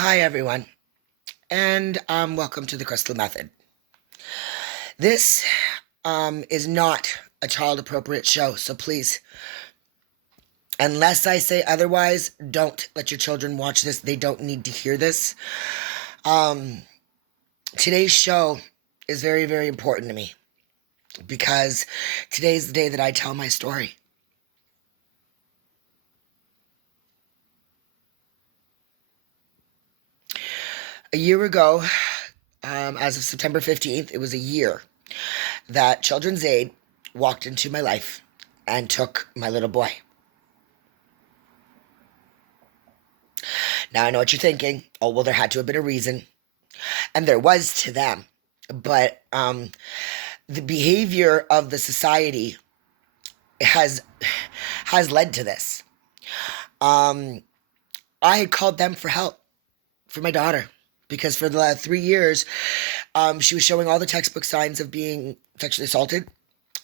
Hi, everyone, and welcome to the Crystal Method. This is not a child appropriate show, so please, unless I say otherwise, don't let your children watch this. They don't need to hear this. Um, Today's show is very, very important to me because today's the day that I tell my story. A year ago, as of September 15th, it was a year that Children's Aid walked into my life and took my little boy. Now I know what you're thinking. Oh, well, there had to have been a reason. And there was to them. But the behavior of the society has led to this. I had called them for help for my daughter because for the last 3 years, she was showing all the textbook signs of being sexually assaulted.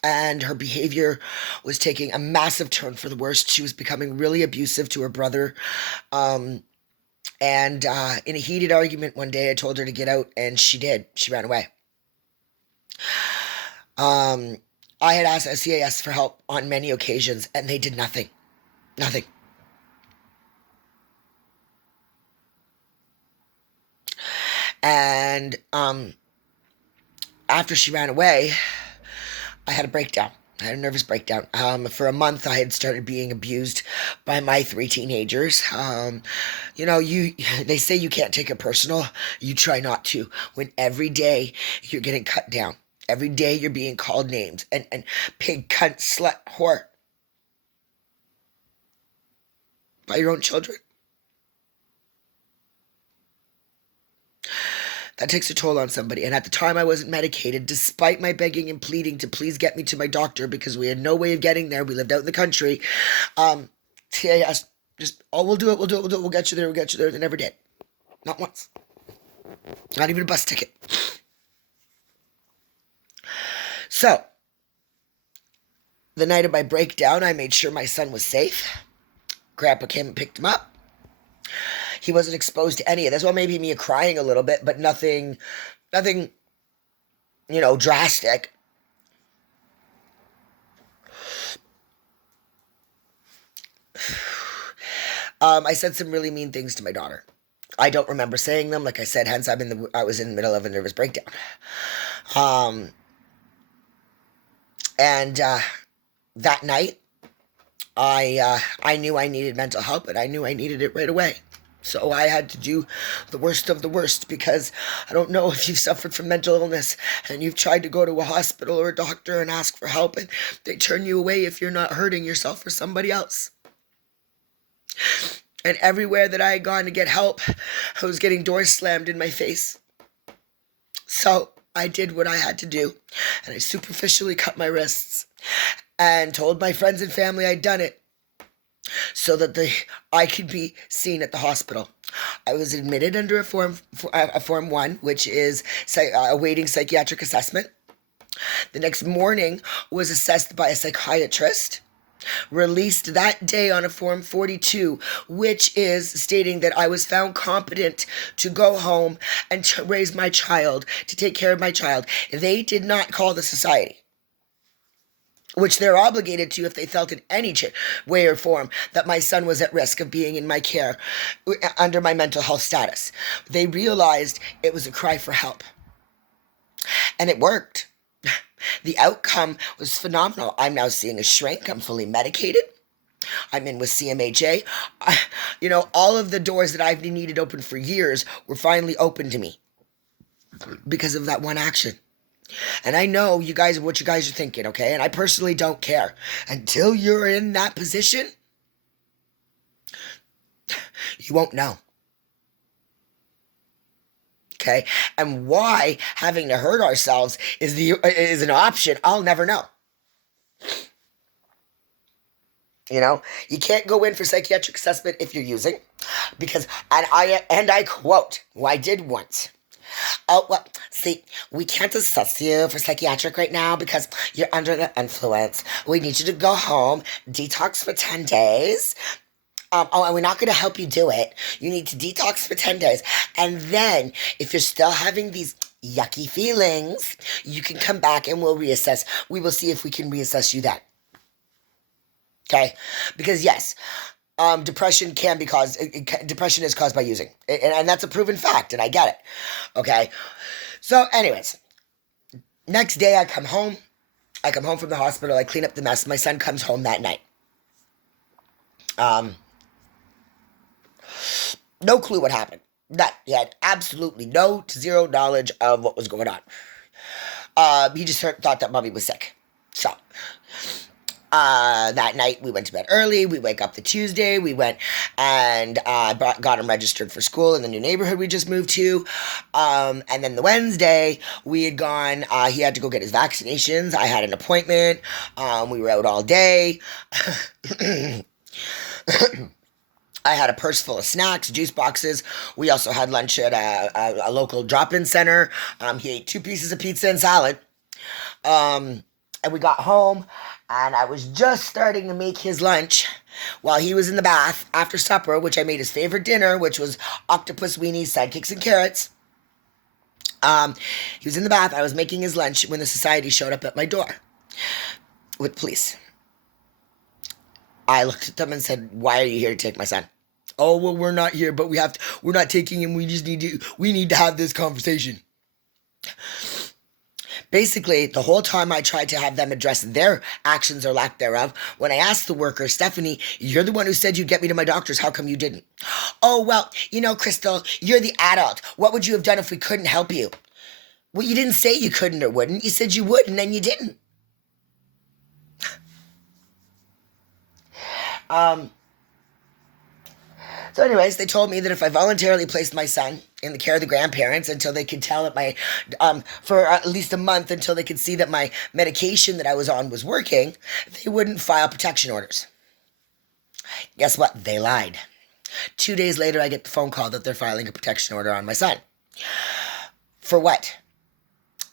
And her behavior was taking a massive turn for the worst. She was becoming really abusive to her brother. And in a heated argument one day, I told her to get out, and she did. She ran away. I had asked CAS for help on many occasions, and they did nothing. Nothing. And after she ran away, I had a breakdown. I had a nervous breakdown. For a month, I had started being abused by my 3 teenagers. They say you can't take it personal. You try not to. When every day you're getting cut down. Every day you're being called names. And pig, cunt, slut, whore. By your own children. That takes a toll on somebody. And at the time, I wasn't medicated, despite my begging and pleading to please get me to my doctor because we had no way of getting there. We lived out in the country. TAS just, oh, we'll do it. We'll get you there. They never did. Not once. Not even a bus ticket. So, the night of my breakdown, I made sure my son was safe. Grandpa came and picked him up. He wasn't exposed to any of this. Well, maybe me crying a little bit, but nothing, drastic. I said some really mean things to my daughter. I don't remember saying them. Like I said, hence I was in the middle of a nervous breakdown. And that night, I knew I needed mental help, and I knew I needed it right away. So I had to do the worst of the worst because I don't know if you've suffered from mental illness and you've tried to go to a hospital or a doctor and ask for help, and they turn you away if you're not hurting yourself or somebody else. And everywhere that I had gone to get help, I was getting doors slammed in my face. So I did what I had to do, and I superficially cut my wrists and told my friends and family I'd done it so that I could be seen at the hospital. I was admitted under a Form 1, which is awaiting psychiatric assessment. The next morning was assessed by a psychiatrist. Released that day on a Form 42, which is stating that I was found competent to go home and to raise my child, to take care of my child. They did not call the society, which they're obligated to if they felt in any way or form that my son was at risk of being in my care under my mental health status. They realized it was a cry for help. And it worked. The outcome was phenomenal. I'm now seeing a shrink. I'm fully medicated. I'm in with CMHA. All of the doors that I've needed open for years were finally open to me because of that one action. And I know what you guys are thinking, okay? And I personally don't care. Until you're in that position, you won't know. Okay? And why having to hurt ourselves is an option, I'll never know. You can't go in for psychiatric assessment if you're using, because, and I quote, who I did once. Oh, well, see, we can't assess you for psychiatric right now because you're under the influence. We need you to go home, detox for 10 days, And we're not going to help you do it. You need to detox for 10 days. And then, if you're still having these yucky feelings, you can come back and we'll reassess. We will see if we can reassess you then. Okay? Because yes, depression can be caused, depression is caused by using. And that's a proven fact, and I get it. Okay? So, anyways, next day I come home. I come home from the hospital. I clean up the mess. My son comes home that night. No clue what happened. None. He had absolutely no to zero knowledge of what was going on. He just thought that mommy was sick. So, that night we went to bed early. We wake up the Tuesday. We went and got him registered for school in the new neighborhood we just moved to. And then the Wednesday we had gone. He had to go get his vaccinations. I had an appointment. We were out all day. I had a purse full of snacks, juice boxes. We also had lunch at a local drop-in center. He ate 2 pieces of pizza and salad. And we got home, and I was just starting to make his lunch while he was in the bath after supper, which I made his favorite dinner, which was octopus weenies, sidekicks, and carrots. He was in the bath. I was making his lunch when the society showed up at my door with police. I looked at them and said, "Why are you here to take my son?" "Oh, well, we're not here, but we're not taking him. We need to have this conversation." Basically, the whole time I tried to have them address their actions or lack thereof, when I asked the worker, "Stephanie, you're the one who said you'd get me to my doctor's. How come you didn't?" "Oh, well, Crystal, you're the adult. What would you have done if we couldn't help you?" "Well, you didn't say you couldn't or wouldn't. You said you would, and then you didn't." So anyways, they told me that if I voluntarily placed my son in the care of the grandparents until they could tell that for at least a month, until they could see that my medication that I was on was working, they wouldn't file protection orders. Guess what? They lied. 2 days later, I get the phone call that they're filing a protection order on my son. For what?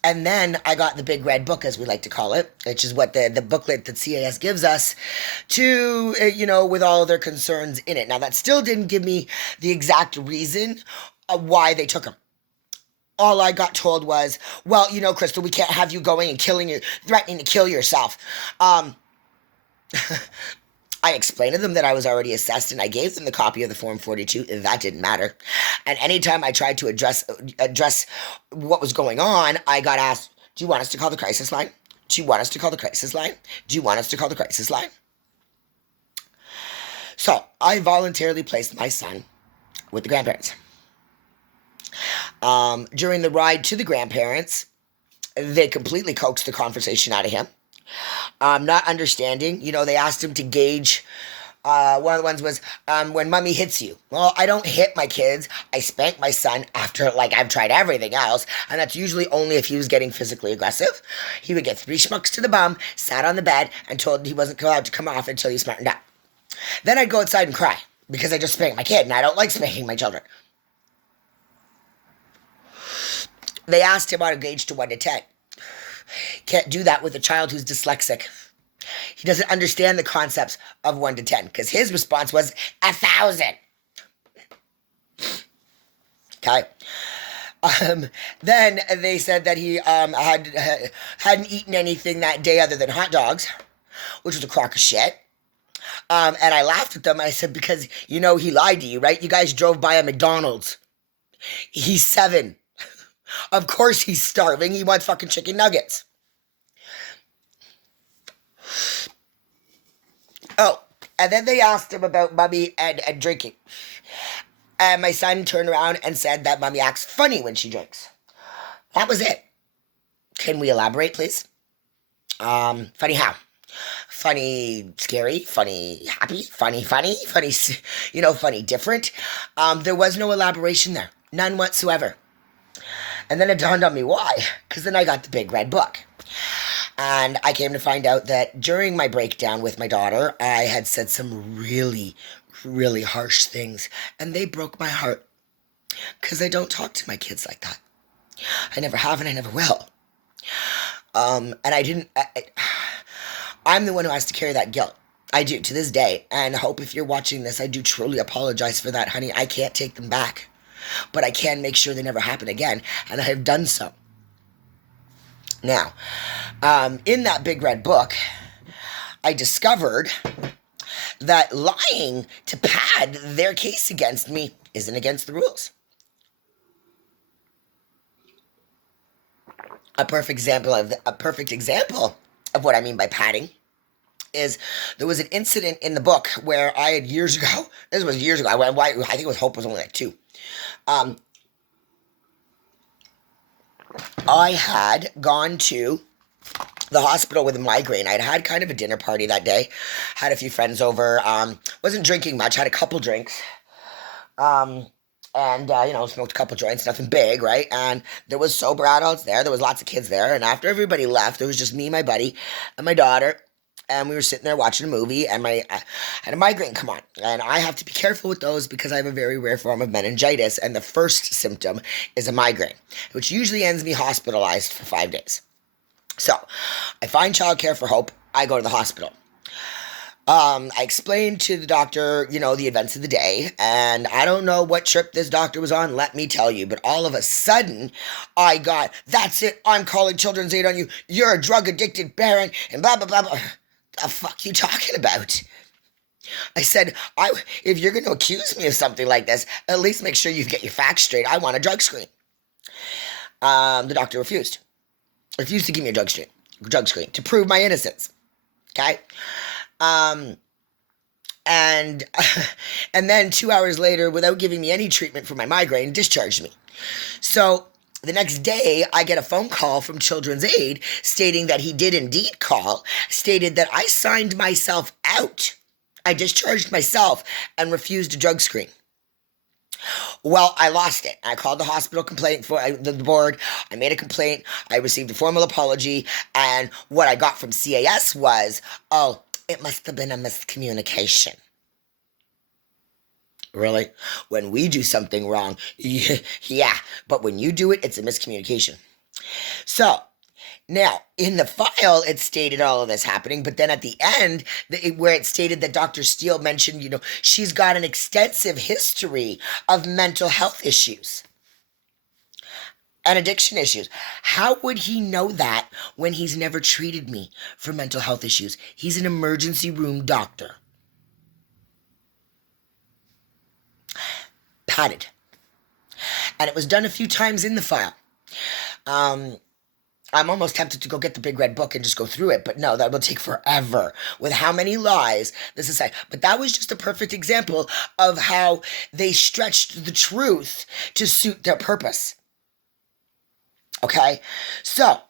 And then I got the big red book, as we like to call it, which is what the booklet that CAS gives us to, with all of their concerns in it. Now, that still didn't give me the exact reason why they took him. All I got told was, "Well, Crystal, we can't have you going and threatening to kill yourself." I explained to them that I was already assessed, and I gave them the copy of the Form 42. That didn't matter. And anytime I tried to address what was going on, I got asked, "Do you want us to call the crisis line? Do you want us to call the crisis line? Do you want us to call the crisis line?" So I voluntarily placed my son with the grandparents. During the ride to the grandparents, they completely coaxed the conversation out of him. Not understanding, they asked him to gauge. One of the ones was, when mommy hits you. Well, I don't hit my kids. I spank my son after, I've tried everything else, and that's usually only if he was getting physically aggressive. He would get 3 schmucks to the bum, sat on the bed, and told he wasn't allowed to come off until he smartened up. Then I'd go outside and cry, because I just spanked my kid, and I don't like spanking my children. They asked him on a gauge to 1 to 10. Can't do that with a child who's dyslexic. He doesn't understand the concepts of 1 to 10, because his response was 1,000. Okay. Then they said that he hadn't eaten anything that day other than hot dogs, which was a crock of shit. And I laughed at them. I said, because, he lied to you, right? You guys drove by a McDonald's. He's 7. Of course he's starving. He wants fucking chicken nuggets. Oh, and then they asked him about mommy and drinking. And my son turned around and said that mommy acts funny when she drinks. That was it. Can we elaborate, please? Funny how? Funny, scary, funny, happy, funny, funny, different. There was no elaboration there. None whatsoever. And then it dawned on me why. Because then I got the big red book. And I came to find out that during my breakdown with my daughter, I had said some really, really harsh things. And they broke my heart. Because I don't talk to my kids like that. I never have and I never will. And I didn't... I'm the one who has to carry that guilt. I do, to this day. And Hope, if you're watching this, I do truly apologize for that, honey. I can't take them back. But I can make sure they never happen again. And I have done so. Now, in that big red book, I discovered that lying to pad their case against me isn't against the rules. A perfect example of what I mean by padding is there was an incident in the book where I had years ago. This was years ago. I think it was Hope was only like 2. I had gone to the hospital with a migraine. I'd had kind of a dinner party that day. Had a few friends over. Wasn't drinking much. Had a couple drinks. And smoked a couple joints. Nothing big, right? And there was sober adults there. There was lots of kids there. And after everybody left, there was just me, my buddy, and my daughter. And we were sitting there watching a movie, and I had a migraine come on. And I have to be careful with those because I have a very rare form of meningitis, and the first symptom is a migraine, which usually ends me hospitalized for 5 days. So, I find childcare for Hope. I go to the hospital. I explained to the doctor, the events of the day, and I don't know what trip this doctor was on, let me tell you, but all of a sudden, I got, that's it, I'm calling Children's Aid on you, you're a drug-addicted parent, and blah, blah, blah, blah. The fuck you talking about? I said, if you're going to accuse me of something like this, at least make sure you get your facts straight. I want a drug screen. The doctor refused to give me a drug screen to prove my innocence. Okay? And then 2 hours later, without giving me any treatment for my migraine, discharged me. So the next day, I get a phone call from Children's Aid stating that he did indeed call, stated that I signed myself out. I discharged myself and refused a drug screen. Well, I lost it. I called the hospital complaint for the board. I made a complaint. I received a formal apology. And what I got from CAS was, oh, it must have been a miscommunication. Really? When we do something wrong, yeah. But when you do it, it's a miscommunication. So, now, in the file, it stated all of this happening, but then at the end, where it stated that Dr. Steele mentioned, she's got an extensive history of mental health issues and addiction issues. How would he know that when he's never treated me for mental health issues? He's an emergency room doctor. Padded. And it was done a few times in the file. I'm almost tempted to go get the big red book and just go through it, but no, that will take forever with how many lies this is like. But that was just a perfect example of how they stretched the truth to suit their purpose. Okay? So,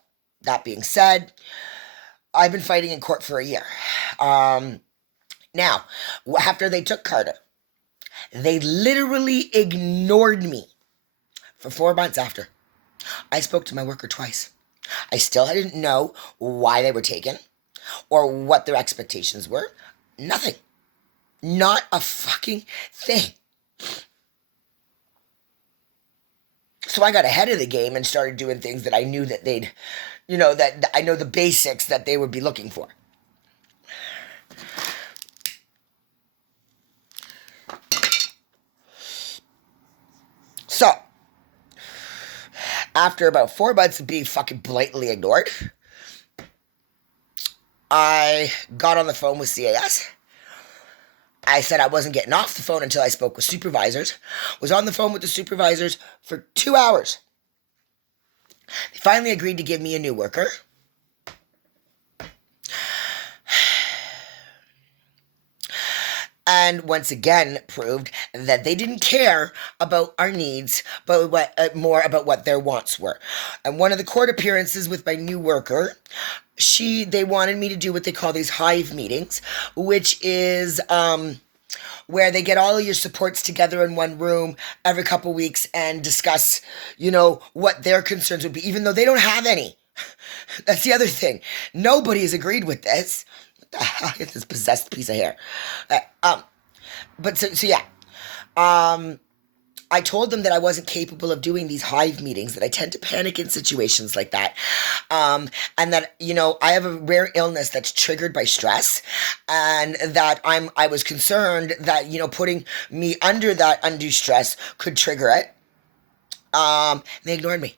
that being said, I've been fighting in court for a year. Now, after they took Carter, they literally ignored me for 4 months after. I spoke to my worker twice. I still didn't know why they were taken or what their expectations were. Nothing. Not a fucking thing. So I got ahead of the game and started doing things that I knew that they'd, that I know the basics that they would be looking for. So, after about 4 months of being fucking blatantly ignored, I got on the phone with CAS. I said I wasn't getting off the phone until I spoke with supervisors. Was on the phone with the supervisors for 2 hours. They finally agreed to give me a new worker. And once again proved that they didn't care about our needs, but more about what their wants were. And one of the court appearances with my new worker, they wanted me to do what they call these hive meetings, which is where they get all of your supports together in one room every couple weeks and discuss, what their concerns would be, even though they don't have any. That's the other thing. Nobody has agreed with this. Get this possessed piece of hair. But so yeah. I told them that I wasn't capable of doing these hive meetings, that I tend to panic in situations like that. And that, I have a rare illness that's triggered by stress, and that I was concerned that, putting me under that undue stress could trigger it. They ignored me,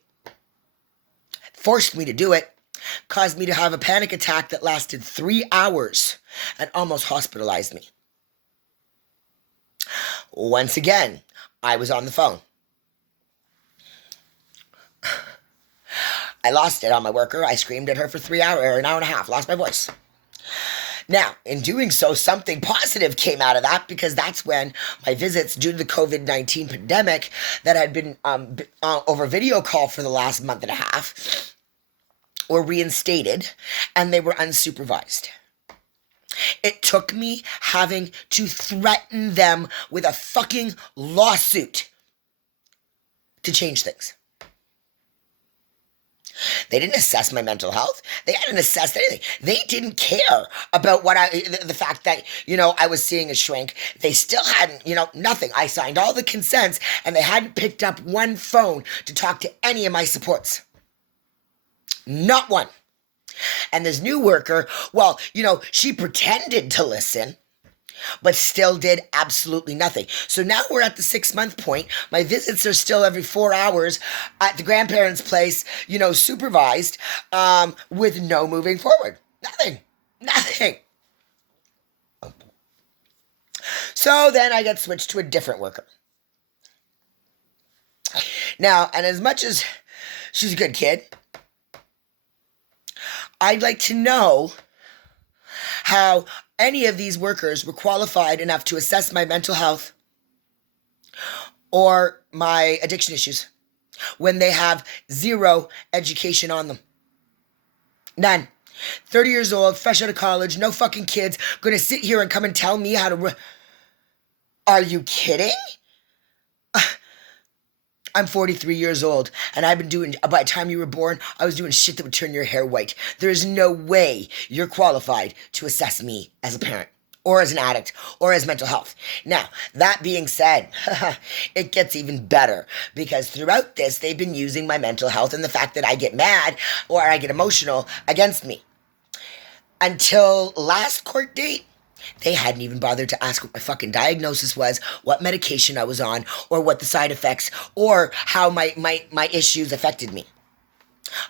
forced me to do it, caused me to have a panic attack that lasted 3 hours and almost hospitalized me. Once again, I was on the phone. I lost it on my worker. I screamed at her for 3 hours, or an hour and a half, lost my voice. Now, in doing so, something positive came out of that, because that's when my visits, due to the COVID-19 pandemic that had been over video call for the last month and a half, were reinstated, and they were unsupervised. It took me having to threaten them with a fucking lawsuit to change things. They didn't assess my mental health. They hadn't assessed anything. They didn't care about the fact that, I was seeing a shrink. They still hadn't, nothing. I signed all the consents, and they hadn't picked up one phone to talk to any of my supports. Not one. And this new worker, well, she pretended to listen, but still did absolutely nothing. So now we're at the 6-month point. My visits are still every 4 hours at the grandparents' place, supervised, with no moving forward. Nothing. So then I get switched to a different worker. Now, and as much as she's a good kid, I'd like to know how any of these workers were qualified enough to assess my mental health or my addiction issues when they have zero education on them. None. 30 years old, fresh out of college, no fucking kids, gonna sit here and come and tell me how to... Are you kidding? I'm 43 years old, and I've been doing, by the time you were born, I was doing shit that would turn your hair white. There is no way you're qualified to assess me as a parent, or as an addict, or as mental health. Now, that being said, it gets even better, because throughout this, they've been using my mental health and the fact that I get mad, or I get emotional, against me. Until last court date, they hadn't even bothered to ask what my fucking diagnosis was, what medication I was on, or what the side effects, or how my issues affected me.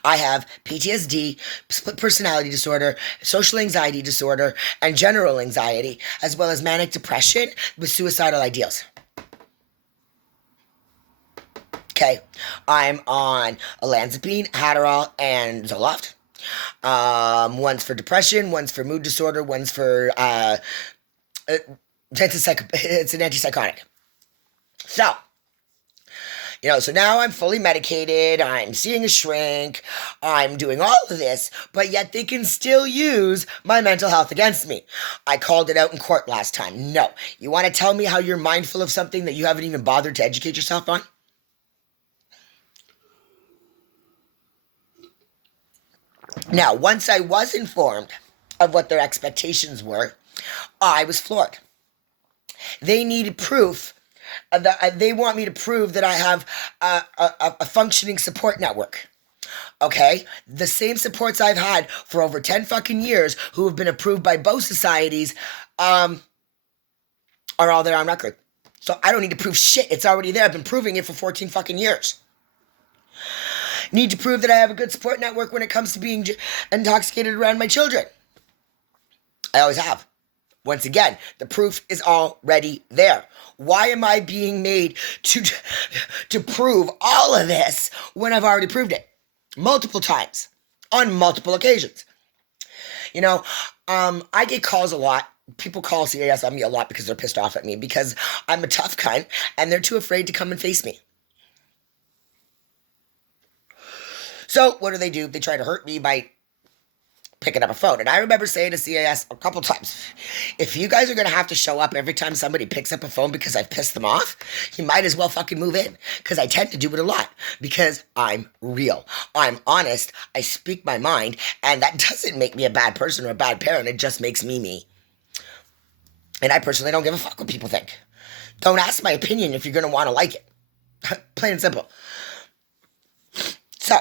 I have PTSD, split personality disorder, social anxiety disorder, and general anxiety, as well as manic depression with suicidal ideals. Okay, I'm on olanzapine, Adderall, and Zoloft. One's for depression, one's for mood disorder, one's for it's an antipsychotic. So, so now I'm fully medicated, I'm seeing a shrink, I'm doing all of this, but yet they can still use my mental health against me. I called it out in court last time. No. You want to tell me how you're mindful of something that you haven't even bothered to educate yourself on? Now, once I was informed of what their expectations were, I was floored. They needed proof. They want me to prove that I have a functioning support network. Okay? The same supports I've had for over 10 fucking years, who have been approved by both societies, are all there on record. So I don't need to prove shit. It's already there. I've been proving it for 14 fucking years. Need to prove that I have a good support network when it comes to being intoxicated around my children. I always have. Once again, the proof is already there. Why am I being made to prove all of this when I've already proved it? Multiple times. On multiple occasions. I get calls a lot. People call CAS on me a lot because they're pissed off at me because I'm a tough cunt and they're too afraid to come and face me. So what do? They try to hurt me by picking up a phone. And I remember saying to CAS a couple times, if you guys are going to have to show up every time somebody picks up a phone because I've pissed them off, you might as well fucking move in. Because I tend to do it a lot. Because I'm real. I'm honest. I speak my mind. And that doesn't make me a bad person or a bad parent. It just makes me me. And I personally don't give a fuck what people think. Don't ask my opinion if you're going to want to like it. Plain and simple. So,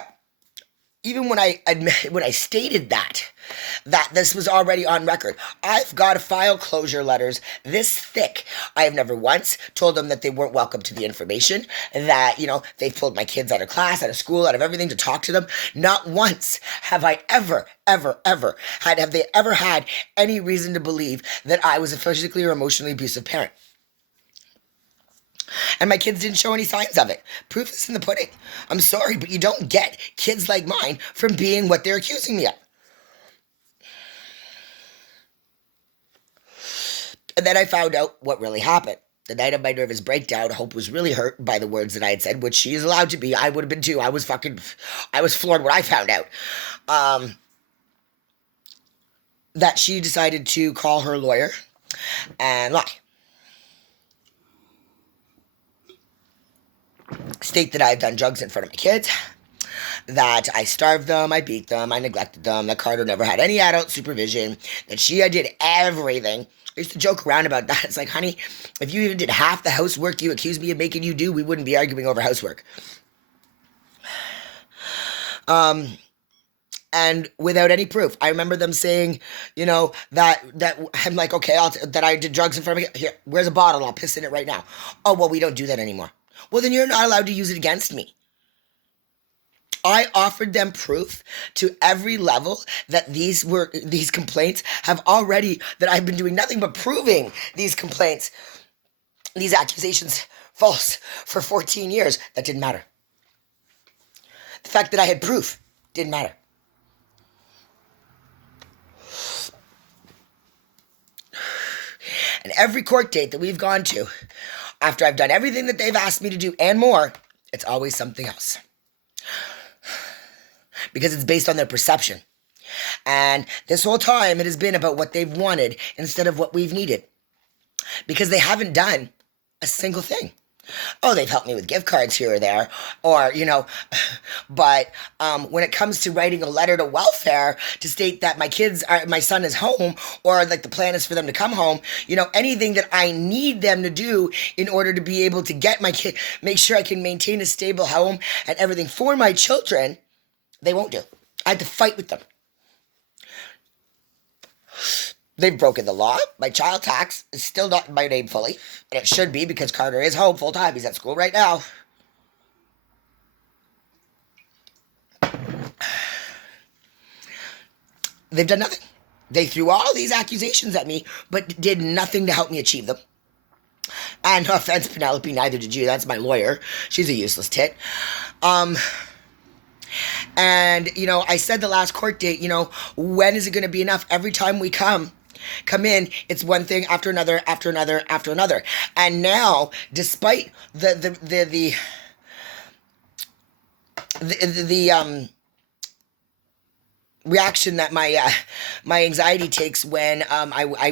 even when I stated that this was already on record, I've got file closure letters this thick. I have never once told them that they weren't welcome to the information, that, they've pulled my kids out of class, out of school, out of everything to talk to them. Not once have I ever have they ever had any reason to believe that I was a physically or emotionally abusive parent. And my kids didn't show any signs of it. Proof is in the pudding. I'm sorry, but you don't get kids like mine from being what they're accusing me of. And then I found out what really happened. The night of my nervous breakdown, Hope was really hurt by the words that I had said, which she is allowed to be. I would have been too. I was floored when I found out. That she decided to call her lawyer and lie. State that I've done drugs in front of my kids, that I starved them, I beat them, I neglected them, that Carter never had any adult supervision, that I did everything. I used to joke around about that. It's like, honey, if you even did half the housework you accused me of making you do, we wouldn't be arguing over housework. And without any proof. I remember them saying, that I'm like, okay, that I did drugs in front of me. Here, where's a bottle? I'll piss in it right now. Oh, well, we don't do that anymore. Well, then you're not allowed to use it against me. I offered them proof to every level that these complaints have already, that I've been doing nothing but proving these complaints, these accusations false for 14 years. That didn't matter. The fact that I had proof didn't matter. And every court date that we've gone to, after I've done everything that they've asked me to do and more, it's always something else. Because it's based on their perception. And this whole time it has been about what they've wanted instead of what we've needed. Because they haven't done a single thing. Oh, they've helped me with gift cards here or there, or, but when it comes to writing a letter to welfare to state that my son is home, or like the plan is for them to come home, anything that I need them to do in order to be able to get my kid, make sure I can maintain a stable home and everything for my children, they won't do. I had to fight with them. They've broken the law. My child tax is still not in my name fully. And it should be, because Carter is home full time. He's at school right now. They've done nothing. They threw all these accusations at me, but did nothing to help me achieve them. And no offense, Penelope, neither did you. That's my lawyer. She's a useless tit. And, I said the last court date, when is it going to be enough? Every time we come in, it's one thing after another, after another, after another. And now, despite the reaction that my anxiety takes when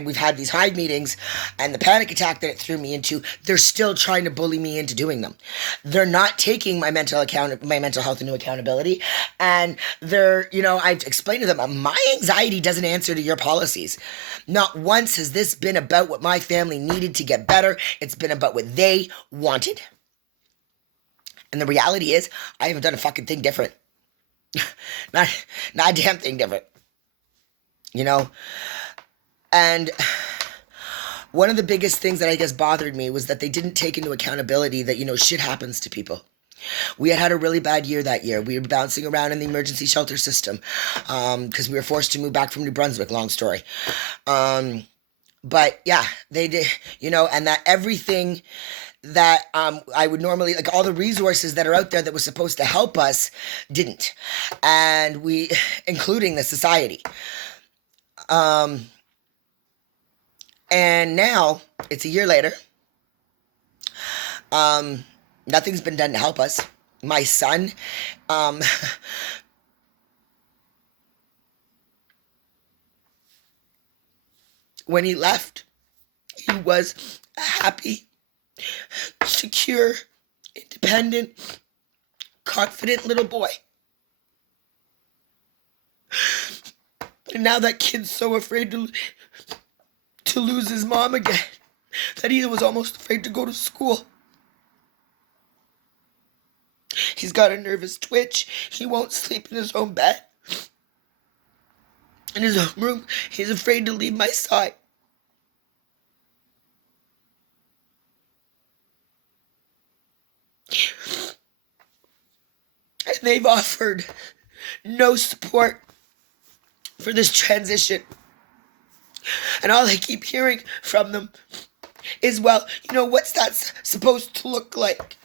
we've had these Hive meetings, and the panic attack that it threw me into, they're still trying to bully me into doing them. They're not taking my mental health into accountability, and I've explained to them, my anxiety doesn't answer to your policies. Not once has this been about what my family needed to get better. It's been about what they wanted. And the reality is, I haven't done a fucking thing different. Not a damn thing different. And one of the biggest things that I guess bothered me was that they didn't take into accountability that, shit happens to people. We had a really bad year that year. We were bouncing around in the emergency shelter system because we were forced to move back from New Brunswick, long story. But yeah, they did, and that everything that I would normally, like all the resources that are out there that was supposed to help us, didn't. And including the society. And now, it's a year later. Nothing's been done to help us. My son, when he left, he was happy, secure, independent, confident little boy. And now that kid's so afraid to lose his mom again that he was almost afraid to go to school. He's got a nervous twitch. He won't sleep in his own bed. In his own room, he's afraid to leave my side. And they've offered no support for this transition. And all I keep hearing from them is, well, what's that supposed to look like?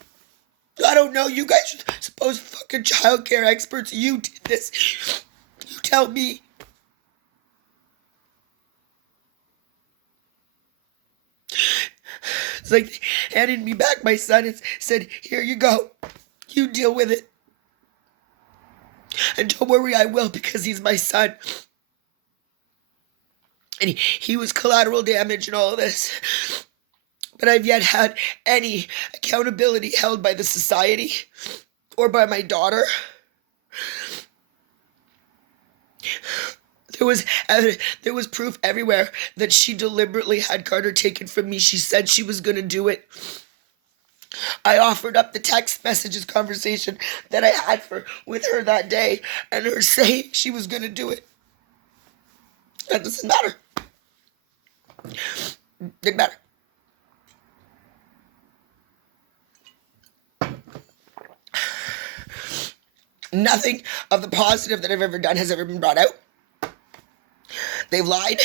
I don't know. You guys are supposed fucking childcare experts. You did this. You tell me. It's like they handed me back my son and said, here you go. You deal with it. And don't worry, I will, because he's my son. And he was collateral damage in all of this. But I've yet had any accountability held by the society or by my daughter. There was proof everywhere that she deliberately had Carter taken from me. She said she was going to do it. I offered up the text messages conversation that I had with her that day, and her saying she was going to do it. That doesn't matter. Didn't matter. Nothing of the positive that I've ever done has ever been brought out. They've lied.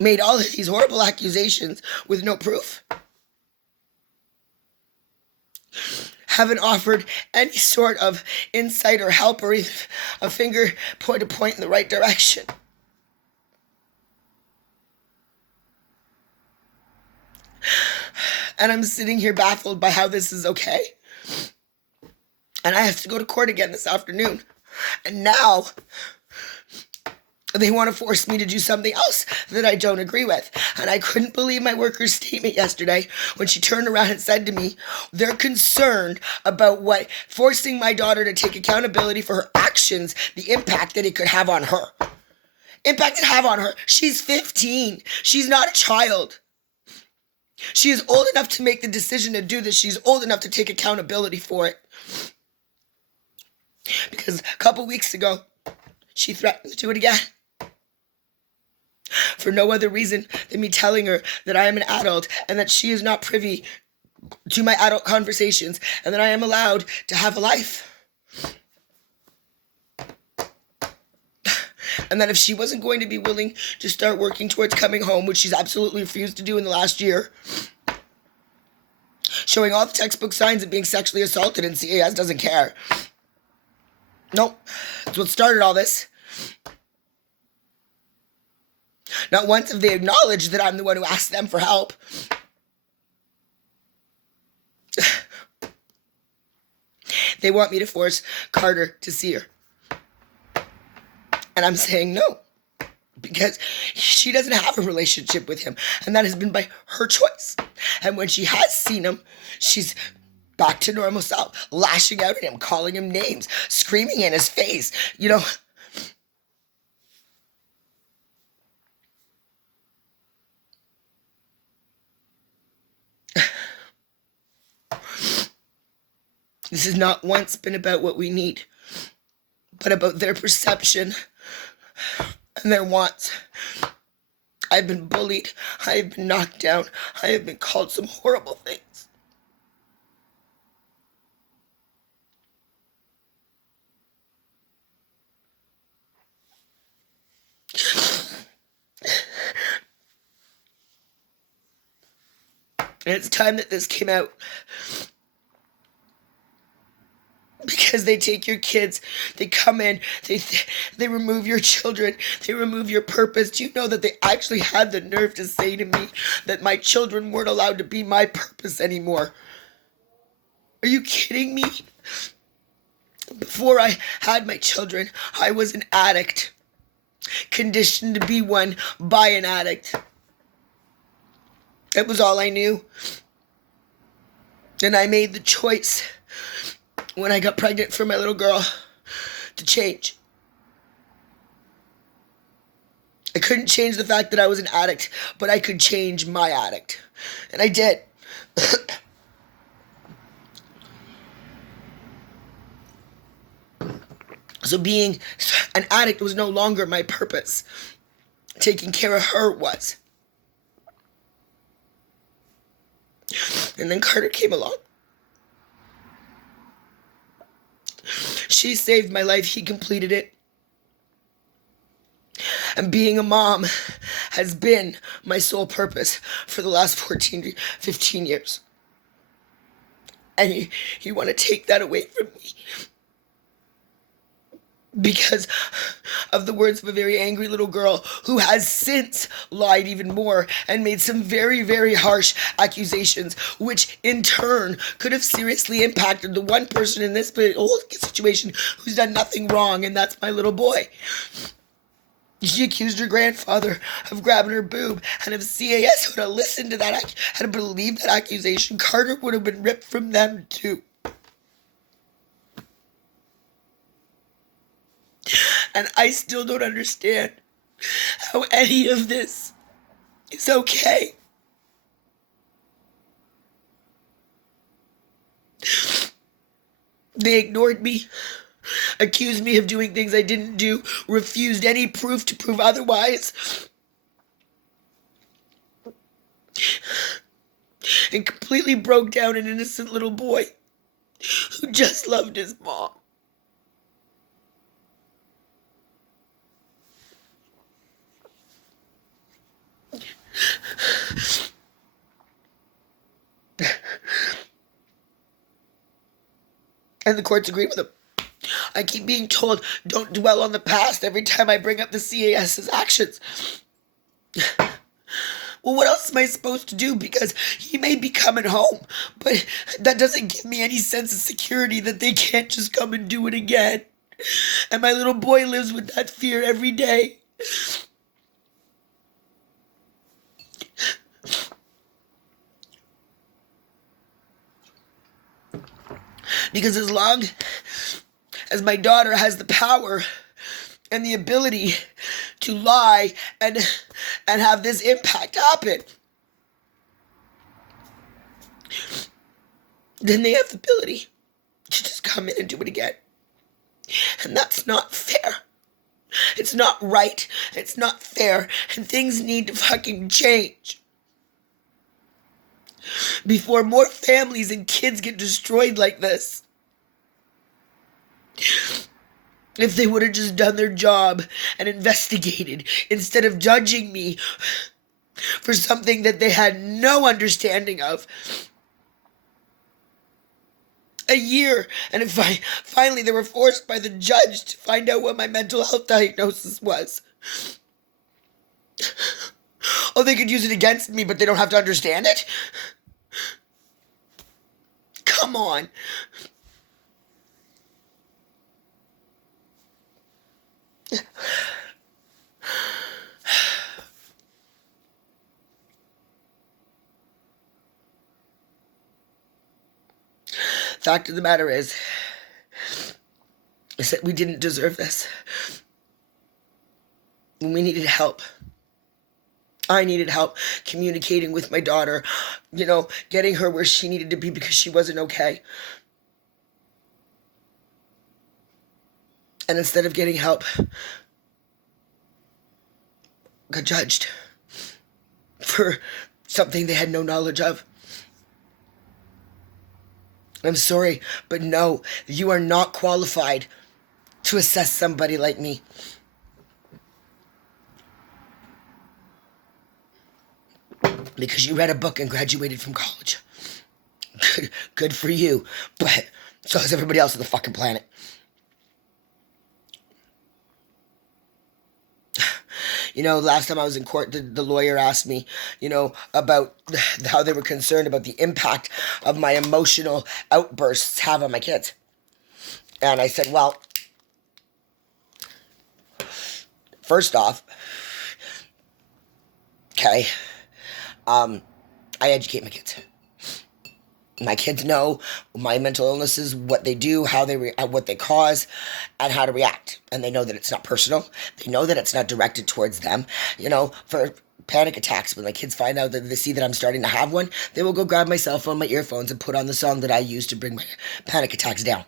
Made all of these horrible accusations with no proof. Haven't offered any sort of insight or help or even a finger to point in the right direction. And I'm sitting here baffled by how this is okay. And I have to go to court again this afternoon. And now they want to force me to do something else that I don't agree with. And I couldn't believe my worker's statement yesterday when she turned around and said to me, they're concerned about forcing my daughter to take accountability for her actions, the impact that it could have on her. Impact it have on her. She's 15. She's not a child. She is old enough to make the decision to do this. She's old enough to take accountability for it. Because a couple weeks ago, she threatened to do it again. For no other reason than me telling her that I am an adult and that she is not privy to my adult conversations and that I am allowed to have a life. And that if she wasn't going to be willing to start working towards coming home, which she's absolutely refused to do in the last year, showing all the textbook signs of being sexually assaulted, and CAS doesn't care. Nope. That's what started all this. Not once have they acknowledged that I'm the one who asked them for help. They want me to force Carter to see her. And I'm saying no. Because she doesn't have a relationship with him. And that has been by her choice. And when she has seen him, she's back to normal self, lashing out at him, calling him names, screaming in his face, This has not once been about what we need, but about their perception and their wants. I've been bullied. I have been knocked down. I have been called some horrible things. And it's time that this came out. Because they take your kids, they come in, they remove your children, they remove your purpose. Do you know that they actually had the nerve to say to me that my children weren't allowed to be my purpose anymore? Are you kidding me? Before I had my children, I was an addict, conditioned to be one by an addict. That was all I knew. And I made the choice when I got pregnant for my little girl to change. I couldn't change the fact that I was an addict, but I could change my addict. And I did. So being an addict was no longer my purpose. Taking care of her was. And then Carter came along. She saved my life. He completed it. And being a mom has been my sole purpose for the last 14, 15 years. And you want to take that away from me because of the words of a very angry little girl who has since lied even more and made some very, very harsh accusations, which in turn could have seriously impacted the one person in this whole situation who's done nothing wrong, and that's my little boy. She accused her grandfather of grabbing her boob, and if CAS would have listened to that, had believed that accusation, Carter would have been ripped from them too. And I still don't understand how any of this is okay. They ignored me, accused me of doing things I didn't do, refused any proof to prove otherwise, and completely broke down an innocent little boy who just loved his mom. And the courts agree with him. I keep being told, don't dwell on the past every time I bring up the CAS's actions. Well, what else am I supposed to do? Because he may be coming home, but that doesn't give me any sense of security that they can't just come and do it again. And my little boy lives with that fear every day. Because as long as my daughter has the power and the ability to lie and have this impact happen, then they have the ability to just come in and do it again. And that's not fair. It's not right. It's not fair. And things need to fucking change before more families and kids get destroyed like this. If they would have just done their job and investigated instead of judging me for something that they had no understanding of. A year, and finally they were forced by the judge to find out what my mental health diagnosis was. Oh, they could use it against me, but they don't have to understand it? Come on. Fact of the matter is that we didn't deserve this. We needed help. I needed help communicating with my daughter, getting her where she needed to be because she wasn't okay. And instead of getting help, got judged for something they had no knowledge of. I'm sorry, but no, you are not qualified to assess somebody like me. Because you read a book and graduated from college. Good for you, but so is everybody else on the fucking planet. Last time I was in court, the lawyer asked me, about how they were concerned about the impact of my emotional outbursts have on my kids. And I said, well, first off, okay, I educate my kids. My kids know my mental illnesses, what they do, how they what they cause, and how to react. And they know that it's not personal. They know that it's not directed towards them. For panic attacks, when my kids find out that they see that I'm starting to have one, they will go grab my cell phone, my earphones, and put on the song that I use to bring my panic attacks down.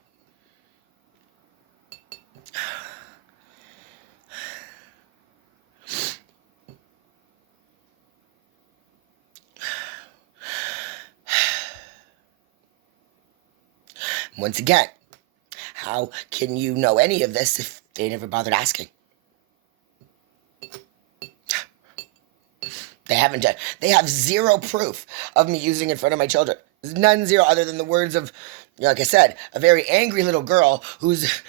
Once again, how can you know any of this if they never bothered asking? They haven't done. They have zero proof of me using it in front of my children. There's none, zero, other than the words of, like I said, a very angry little girl who's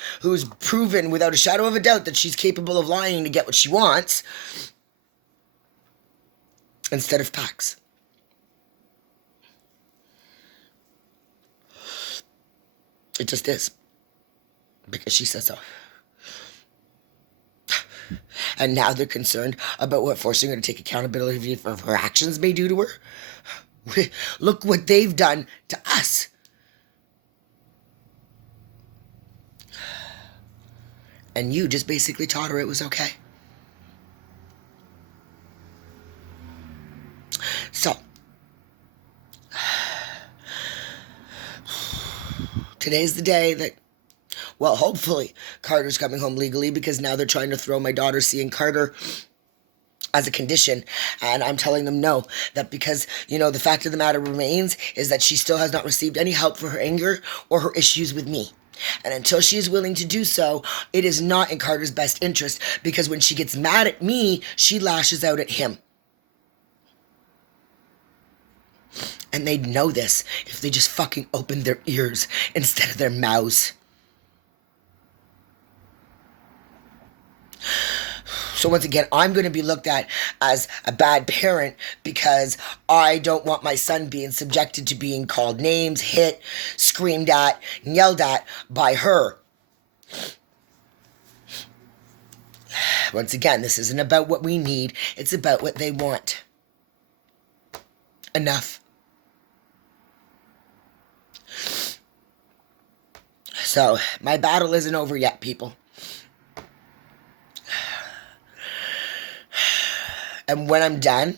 proven without a shadow of a doubt that she's capable of lying to get what she wants, instead of facts. It just is. Because she says so. And now they're concerned about what forcing her to take accountability for her actions may do to her. Look what they've done to us. And you just basically taught her it was okay. So, today's the day that, well, hopefully Carter's coming home legally, because now they're trying to throw my daughter seeing Carter as a condition. And I'm telling them no, that because, the fact of the matter remains is that she still has not received any help for her anger or her issues with me. And until she is willing to do so, it is not in Carter's best interest, because when she gets mad at me, she lashes out at him. And they'd know this if they just fucking opened their ears instead of their mouths. So once again, I'm going to be looked at as a bad parent because I don't want my son being subjected to being called names, hit, screamed at, and yelled at by her. Once again, this isn't about what we need. It's about what they want. Enough. So, my battle isn't over yet, people. And when I'm done,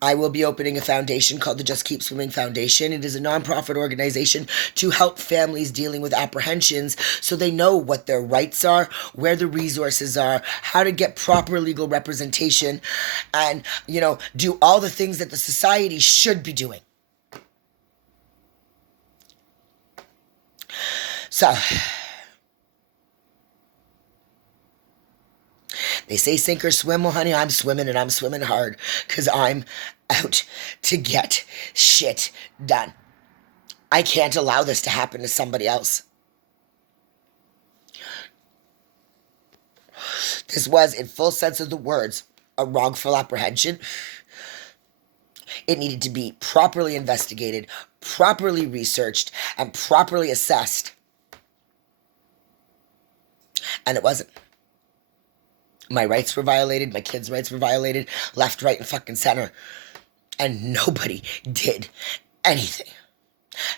I will be opening a foundation called the Just Keep Swimming Foundation. It is a nonprofit organization to help families dealing with apprehensions so they know what their rights are, where the resources are, how to get proper legal representation, and, do all the things that the society should be doing. So, they say sink or swim. Well, honey, I'm swimming, and I'm swimming hard because I'm out to get shit done. I can't allow this to happen to somebody else. This was, in full sense of the words, a wrongful apprehension. It needed to be properly investigated, properly researched, and properly assessed. And it wasn't. My rights were violated. My kids' rights were violated. Left, right, and fucking center. And nobody did anything.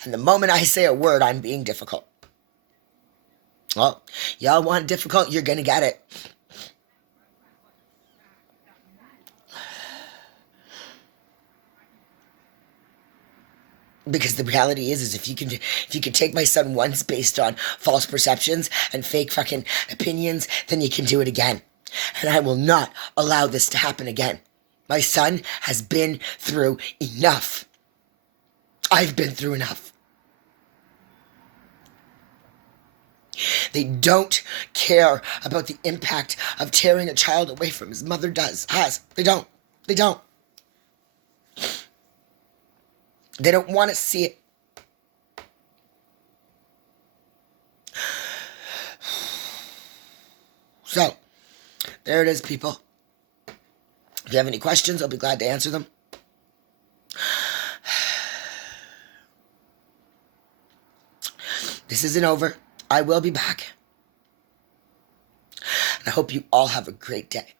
And the moment I say a word, I'm being difficult. Well, y'all want difficult, you're going to get it. Because the reality is if you can take my son once based on false perceptions and fake fucking opinions, then you can do it again. And I will not allow this to happen again. My son has been through enough. I've been through enough. They don't care about the impact of tearing a child away from his mother has. They don't. They don't. They don't want to see it. So, there it is, people. If you have any questions, I'll be glad to answer them. This isn't over. I will be back. And I hope you all have a great day.